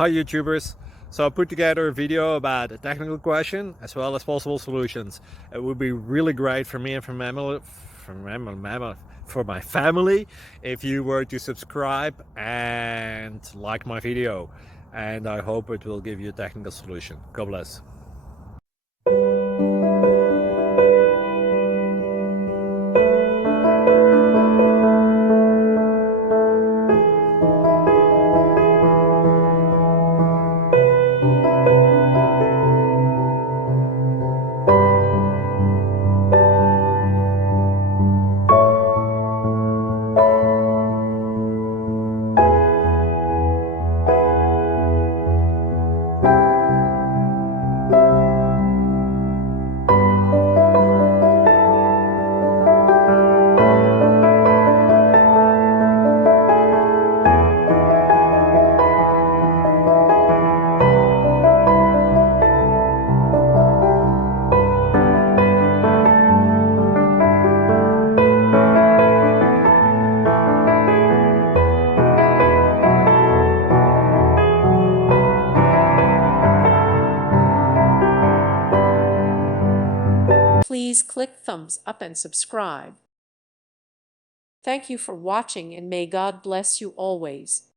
Hi YouTubers! So I put together a video about a technical question as well as possible solutions. It would be really great for me and for my family if you were to subscribe and like my video, and I hope it will give you a technical solution. God bless. Please click thumbs up and subscribe. Thank you for watching, and may God bless you always.